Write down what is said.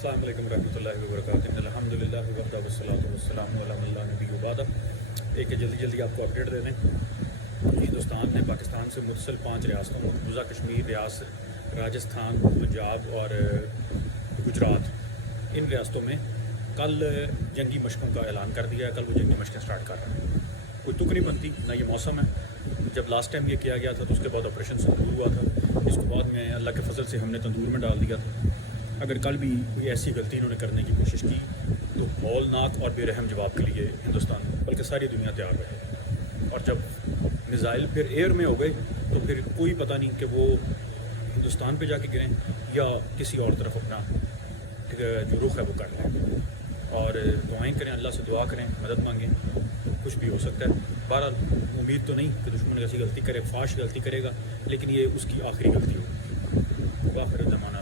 السلام علیکم ورحمۃ اللہ وبرکاتہ الحمد للہ وحدہ والصلاۃ والسلام علی من لا نبی بعدہ۔ ایک جلدی آپ کو اپڈیٹ دے دیں، ہندوستان نے پاکستان سے متصل 5 ریاستوں مقبوضہ کشمیر، ریاست راجستھان، پنجاب اور گجرات، ان ریاستوں میں کل جنگی مشقوں کا اعلان کر دیا ہے۔ کل وہ جنگی مشقیں سٹارٹ کر رہے ہیں۔ کوئی تک نہیں بنتی، نہ یہ موسم ہے۔ جب لاسٹ ٹائم یہ کیا گیا تھا تو اس کے بعد آپریشن سندور ہوا تھا، اس کے بعد میں اللہ کے فضل سے ہم نے تندور میں ڈال دیا تھا۔ اگر کل بھی کوئی ایسی غلطی انہوں نے کرنے کی کوشش کی تو ہولناک اور بے رحم جواب کے لیے ہندوستان بلکہ ساری دنیا تیار رہے۔ اور جب میزائل پھر ایئر میں ہو گئے تو پھر کوئی پتہ نہیں کہ وہ ہندوستان پہ جا کے گریں یا کسی اور طرف اپنا جو رخ ہے وہ کر لیں۔ اور دعائیں کریں، اللہ سے دعا کریں، مدد مانگیں، کچھ بھی ہو سکتا ہے۔ بہرحال امید تو نہیں کہ دشمن ایسی غلطی کرے، فاش غلطی کرے گا، لیکن یہ اس کی آخری غلطی ہوگی۔ واخر زمانہ